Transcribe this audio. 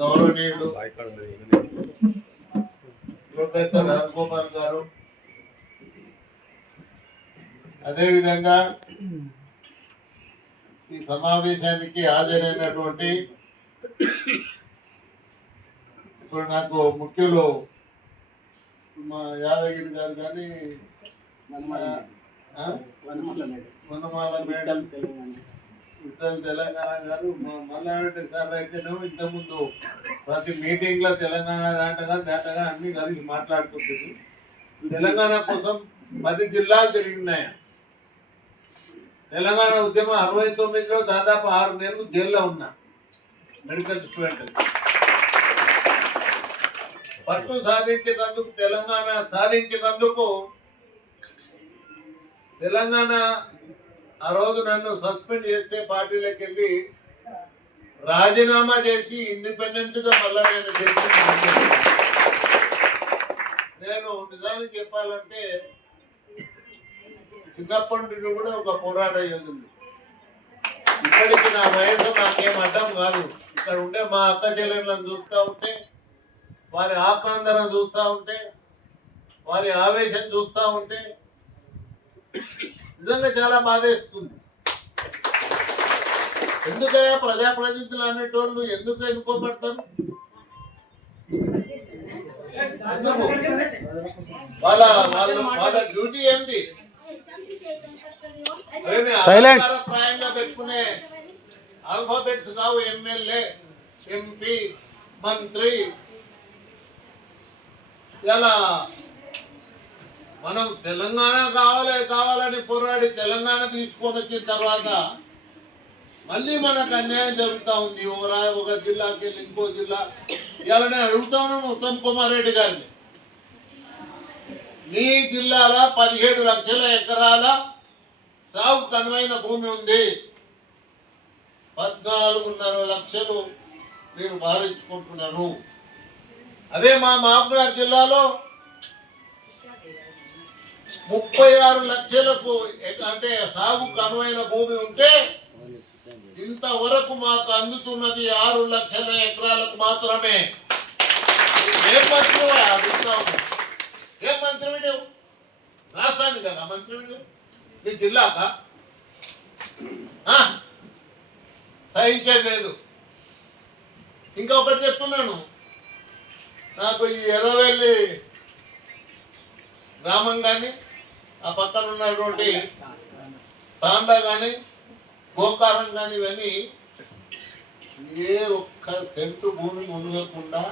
గౌరవనీయులు ప్రొఫెసర్ రాజగోపాల్ గారు, అదేవిధంగా ఈ సమావేశానికి హాజరైనటువంటి ఇప్పుడు నాకు ముఖ్యులు మా యాదగిరి గారు కానీ వనమాల మేడం తెలంగాణ గారు మల్లారెడ్డి సార్ అయితేనేమో ఇంతకుముందు ప్రతి మీటింగ్ లో తెలంగాణ దాటగా అన్ని కలిసి మాట్లాడుకుంటుంది. తెలంగాణ కోసం 10 జిల్లాలు తిరిగినాయి. తెలంగాణ ఉద్యమం 69లో దాదాపు 6 నెలలు జైల్లో ఉన్నా. మెడికల్ స్టూడెంట్ పట్టు సాధించినందుకు, తెలంగాణ సాధించినందుకు తెలంగాణ ఆ రోజు నన్ను సస్పెండ్ చేస్తే పార్టీలోకి వెళ్ళి రాజీనామా చేసి ఇండిపెండెంట్ గా మళ్ళా నేను నిజానికి చెప్పాలంటే చిన్నప్పటి నుండి కూడా ఒక పోరాట యోధుడు. ఇప్పటికి నా వయసు నాకేం అడ్డం కాదు. ఇక్కడ ఉండే మా అక్క చెల్లెళ్ళను చూస్తూ ఉంటే, వారి ఆక్రందన చూస్తూ ఉంటే, వారి ఆవేశం చూస్తూ ఉంటే నిజంగా చాలా బాధేస్తుంది. ఎందుకయ్యా ప్రజాప్రతినిధులు అనేటోళ్ళు ఎందుకు ఎన్నుకోబడతారు? వాళ్ళ డ్యూటీ ఏంది? ప్రాయంగా పెట్టుకునే ఆల్ఫాబెట్స్ కావు. ఎమ్మెల్యే, ఎంపీ, మంత్రి. ఇలా మనం తెలంగాణ కావాలని పోరాడి తెలంగాణ తీసుకొని వచ్చిన తర్వాత మళ్ళీ మనకు అన్యాయం జరుగుతూ ఉంది. ఒక జిల్లాకి వెళ్ళి ఇంకో జిల్లా. ఇలా నేను అడుగుతాను ఉత్తమ్ కుమార్ రెడ్డి గారిని, నీ జిల్లాల 17 లక్షల ఎకరాల సాగుకు అనువైన భూమి ఉంది. 14.5 లక్షలు మీరు భారించుకుంటున్నారు. అదే మా మహబూబ్నగర్ జిల్లాలో 36 లక్షలకు అంటే సాగుకు అనువైన భూమి ఉంటే ఇంతవరకు మాకు అందుతున్నది 6 లక్షల ఎకరాలకు మాత్రమే. ఏం మంత్రి అడుగుతాము? ఏం మంత్రి వీడు? రాష్ట్రానికి కదా మంత్రి వీడు, ఈ జిల్లాకా సహించేది లేదు. ఇంకొకటి చెప్తున్నాను, నాకు ఈ ఎర్రవెల్లి గ్రామం కానీ ఆ పక్కన ఉన్నటువంటి తాండా కానీ గోకారం కానీ ఇవన్నీ ఏ ఒక్క సెంటు భూమి మునగకుండా